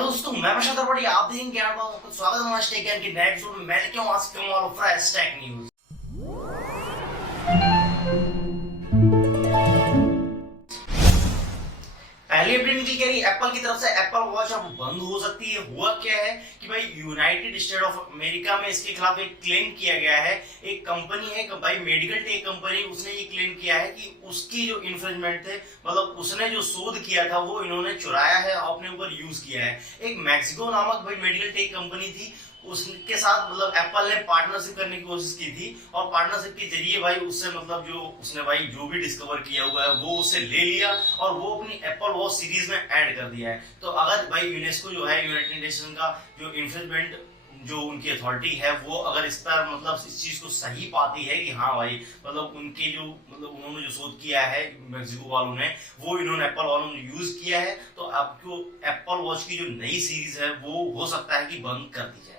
Hello दोस्तों, मैं प्रशांत त्रिपाठी। आप देखेंगे ज्ञान बाबू, आपका स्वागत है हमारे टेक ज्ञान के नए एपिसोड में। मैं क्यों आज क्यों वाला फ्रेश टेक न्यूज। पहली अपडेट निकल के रही एप्पल की तरफ से, एप्पल वॉच अब बंद हो सकती है। हुआ क्या है कि भाई यूनाइटेड स्टेट ऑफ अमेरिका में इसके खिलाफ एक क्लेम किया गया है। एक कंपनी है भाई, मेडिकल टेक कंपनी, उसने ये क्लेम किया है कि उसकी जो इन्फ्रिंजमेंट थे, मतलब उसने जो शोध किया था वो इन्होंने चुराया है और अपने ऊपर यूज किया है। एक मैक्सिको नामक भाई मेडिकल टेक कंपनी थी, उसके साथ मतलब एप्पल ने पार्टनरशिप करने की कोशिश की थी और पार्टनरशिप के जरिए भाई उससे मतलब जो उसने भाई जो भी डिस्कवर किया हुआ है वो उससे ले लिया और वो अपनी एप्पल वॉच सीरीज में ऐड कर दिया है। तो अगर भाई यूनेस्को जो है, यूनाइटेड नेशन का जो इन्फ्रिंजमेंट जो उनकी अथॉरिटी है, वो अगर इस पर मतलब इस चीज को सही पाती है कि हाँ भाई मतलब उनके जो मतलब उन्होंने जो शोध किया है मैक्सिको वालों ने, वो इन्होंने एप्पल वालों ने यूज किया है, तो आपको एप्पल वॉच की जो नई सीरीज है वो हो सकता है कि बंद कर दी जाए।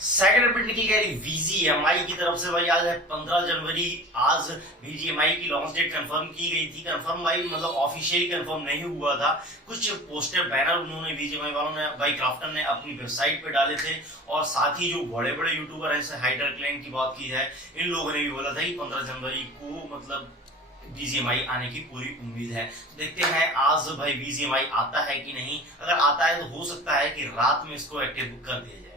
सेकंड अपडेट निकल गई VGMI की तरफ से। भाई आज है 15 जनवरी, आज VGMI की लॉन्च डेट कंफर्म की गई थी। कंफर्म भाई मतलब ऑफिशियली कंफर्म नहीं हुआ था। कुछ पोस्टर बैनर उन्होंने VGMI वालों ने भाई क्राफ्टन ने अपनी वेबसाइट पे डाले थे और साथ ही जो बड़े बड़े यूट्यूबर हैं, जैसे हाइटर क्लैन की बात की जाए, इन लोगों ने भी बोला था कि 15 जनवरी को मतलब VGMI आने की पूरी उम्मीद है। तो देखते हैं आज भाई VGMI आता है कि नहीं। अगर आता है तो हो सकता है कि रात में इसको एक्टिव कर दिया जाए।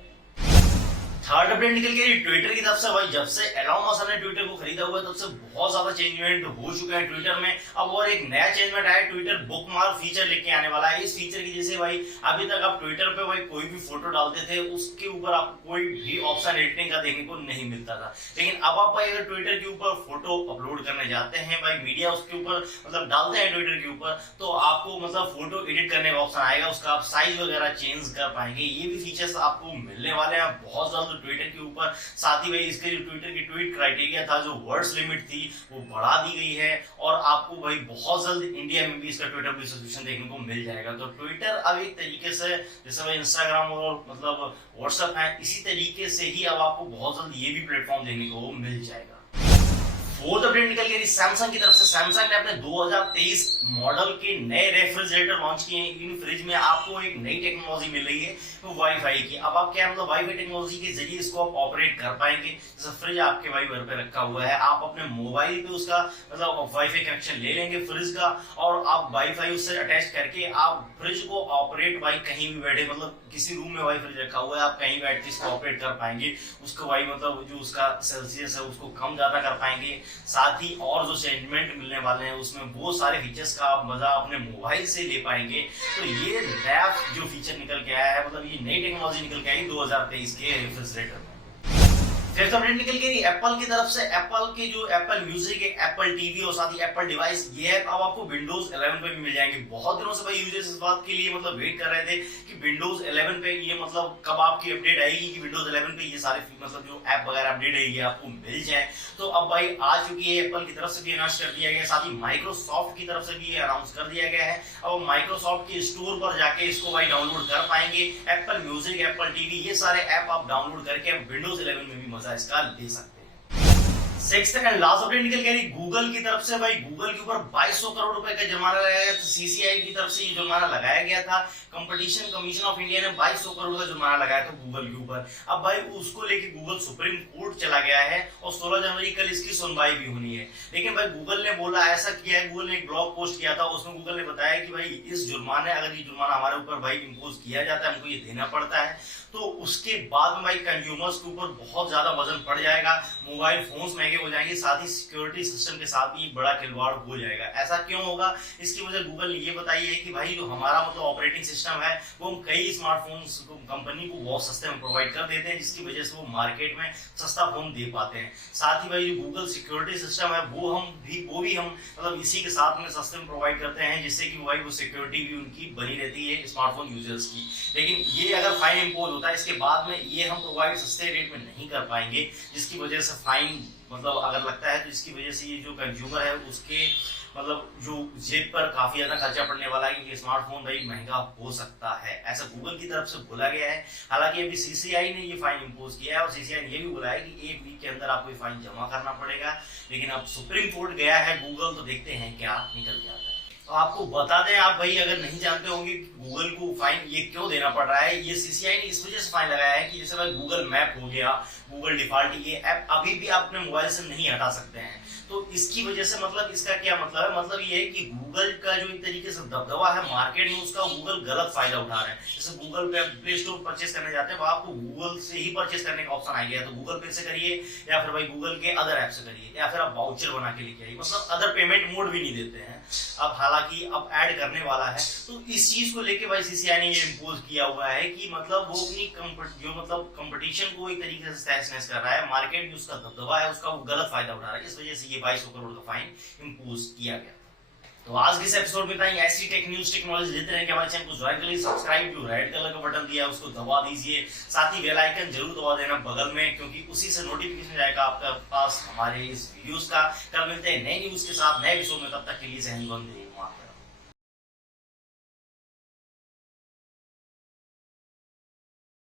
थर्ड अपडेट निकल के ट्विटर की तरफ से। भाई जब से एलॉन मस्क ने ट्विटर को खरीदा हुआ है तब से बहुत ज्यादा चेंजमेंट हो चुका है ट्विटर में। अब और एक नया चेंजमेंट आया, ट्विटर बुकमार्क फीचर लेके आने वाला है। इस फीचर की जैसे भाई अभी तक आप ट्विटर पे भाई कोई भी फोटो डालते थे उसके ऊपर आपको कोई भी ऑप्शन एडिटिंग का देखने को नहीं मिलता था, लेकिन अब आप भाई अगर ट्विटर के ऊपर फोटो अपलोड करने जाते हैं, भाई मीडिया उसके ऊपर मतलब डालते हैं ट्विटर के ऊपर, तो आपको मतलब फोटो एडिट करने का ऑप्शन आएगा, उसका आप साइज वगैरह चेंज कर पाएंगे। ये भी फीचर्स आपको मिलने वाले हैं बहुत जल्द ट्विटर के ऊपर। साथ ही भाई इसके जो ट्विटर की ट्वीट क्राइटेरिया था, जो वर्ड्स लिमिट थी, वो बढ़ा दी गई है और आपको भाई बहुत जल्द इंडिया में भी इसका ट्विटर भी सब्सक्रिप्शन देखने को मिल जाएगा। तो ट्विटर अब एक तरीके से जैसे भाई इंस्टाग्राम और मतलब व्हाट्सएप है, इसी तरीके से ही अब आपको बहुत जल्द ये भी प्लेटफॉर्म देखने को मिल जाएगा। फोर्थ अपडेट निकल गई सैमसंग की तरफ से। सैमसंग ने अपने 2023 मॉडल के नए रेफ्रिजरेटर लॉन्च किए हैं। इन फ्रिज में आपको एक नई टेक्नोलॉजी मिल रही है वाईफाई की। अब आप क्या मतलब वाईफाई टेक्नोलॉजी के जरिए इसको आप ऑपरेट कर पाएंगे। जैसे फ्रिज आपके भाई घर पे रखा हुआ है, आप अपने मोबाइल पे उसका मतलब वाईफाई कनेक्शन ले लेंगे फ्रिज का और आप वाईफाई उससे अटैच करके आप फ्रिज को ऑपरेट भाई कहीं भी बैठे, मतलब किसी रूम में भाई फ्रिज रखा हुआ है, आप कहीं बैठ के इसको ऑपरेट कर पाएंगे। उसको भाई मतलब जो उसका सेल्सियस है उसको कम ज्यादा कर पाएंगे। साथ ही और जो चेंजमेंट मिलने वाले हैं उसमें वो सारे फीचर्स का आप मजा अपने मोबाइल से ले पाएंगे। तो ये नया जो फीचर निकल के आया है, मतलब ये नई टेक्नोलॉजी निकल के आई 2023 के रेफ्रिजरेटर में। फिफ्थ अपडेट निकल के एप्पल की तरफ से। एप्पल के जो एप्पल म्यूजिक है, एप्पल टीवी और साथ ही एप्पल डिवाइस, ये अब आपको विंडोज 11 पे भी मिल जाएंगे। बहुत दिनों से भाई यूजर्स इस बात के लिए मतलब वेट कर रहे थे कि विंडोज 11 पे ये मतलब कब आपकी अपडेट आएगी कि विंडोज 11 पे ये सारे मतलब जो ऐप वगैरह अपडेट है ये आपको मिल जाए। तो अब भाई आ चुकी है, एप्पल की तरफ से भी अनाउंस कर दिया गया, साथ ही माइक्रोसॉफ्ट की तरफ से भी अनाउंस कर दिया गया है। अब माइक्रोसॉफ्ट के स्टोर पर जाके इसको भाई डाउनलोड कर पाएंगे। एप्पल म्यूजिक, एप्पल टीवी, ये सारे ऐप आप डाउनलोड करके विंडोज 11 में भी मजा इसका ले सकते हैं। सिक्स्थ एंड लास्ट अपडेट निकल गई गूगल की तरफ से। भाई गूगल के ऊपर 2200 करोड़ रुपए का जुर्माना लगाया गया। तो CCI की तरफ से ये जुर्माना लगाया गया था। कंपटीशन कमीशन ऑफ इंडिया ने 2200 करोड़ का जुर्माना लगाया था गूगल के ऊपर। अब भाई उसको लेके गूगल सुप्रीम कोर्ट चला गया है और 16 जनवरी कल इसकी सुनवाई भी होनी है। लेकिन भाई गूगल ने बोला, ऐसा किया है, गूगल ने एक ब्लॉग पोस्ट किया था, उसमें गूगल ने बताया कि भाई इस जुर्माने, अगर ये जुर्माना हमारे ऊपर भाई इम्पोज किया जाता है, हमको ये देना पड़ता है, तो उसके बाद में भाई कंज्यूमर्स के ऊपर बहुत ज्यादा वजन पड़ जाएगा, मोबाइल फोन्स महंगे हो जाएंगे, साथ ही सिक्योरिटी सिस्टम के साथ भी बड़ा खिलवाड़ हो जाएगा। ऐसा क्यों होगा? इसकी वजह गूगल ने ये बताई है कि भाई जो हमारा मतलब ऑपरेटिंग सिस्टम है वो हम कई स्मार्टफोन्स कंपनी को बहुत सस्ते में प्रोवाइड कर देते हैं, जिसकी वजह से वो मार्केट में सस्ता फोन दे पाते हैं। साथ ही भाई जो गूगल सिक्योरिटी सिस्टम है वो भी हम मतलब इसी के साथ में सस्ते में प्रोवाइड करते हैं, जिससे कि भाई वो सिक्योरिटी भी उनकी बनी रहती है स्मार्टफोन यूजर्स की। लेकिन ये अगर फाइन इम्पोज होता है इसके बाद में, ये हम प्रोवाइड सस्ते रेट में नहीं कर पाएंगे, जिसकी वजह से फाइन मतलब अगर लगता है तो इसकी वजह से ये जो कंज्यूमर है उसके मतलब जो जेब पर काफी ज्यादा खर्चा पड़ने वाला है, क्योंकि स्मार्टफोन भाई महंगा हो सकता है, ऐसा गूगल की तरफ से बोला गया है। हालांकि अभी CCI ने ये फाइन इम्पोज किया है और CCI ने ये भी बोला है कि 1 वीक के अंदर आपको ये फाइन जमा करना पड़ेगा। लेकिन अब सुप्रीम कोर्ट गया है गूगल, तो देखते हैं क्या निकल के आता है। तो आपको बता दें, आप भाई अगर नहीं जानते होंगे गूगल को फाइन ये क्यों देना पड़ रहा है, ये सीसीआई ने इस वजह से फाइन लगाया है कि जैसे भाई गूगल मैप हो गया, गूगल डिफॉल्ट, ये ऐप अभी भी आप अपने मोबाइल से नहीं हटा सकते हैं। तो इसकी वजह से मतलब इसका क्या मतलब है, मतलब ये है कि गूगल का जो एक तरीके से दबदबा है मार्केट में, उसका गूगल गलत फायदा उठा रहा है। जैसे गूगल पे प्ले स्टोर परचेस करने जाते हैं, वो आपको गूगल से ही परचेस करने का ऑप्शन आ गया है, तो गूगल पे से करिए या फिर भाई गूगल के अदर ऐप से करिए, या फिर आप वाउचर बना के लेके आइए, मतलब अदर पेमेंट मोड भी नहीं देते हैं अब, हालांकि अब ऐड करने वाला है। तो इस चीज को लेके भाई सीसीआई ने ये इम्पोज किया हुआ है कि मतलब वो अपनी जो मतलब कंपटीशन को एक तरीके से तहस-नहस कर रहा है, मार्केट में उसका दबदबा है, उसका वो गलत फायदा उठा रहा है, इस वजह से ये 2200 करोड़ का फाइन इम्पोज किया गया। तो आज के इस एपिसोड में इतना ही। ऐसी टेक न्यूज टेक्नोलॉजी देते रहें कि हमारे चैनल को ज्वाइन कर लीजिए, सब्सक्राइब जो रेड कलर का बटन दिया है उसको दबा दीजिए, साथ ही बेल आइकन जरूर दबा देना बगल में, क्योंकि उसी से नोटिफिकेशन जाएगा आपके पास हमारे इस वीडियोस का। कल मिलते हैं नए न्यूज के साथ नए एपिसोड में, तब तक के लिए जय हिंद, वंदे मातरम।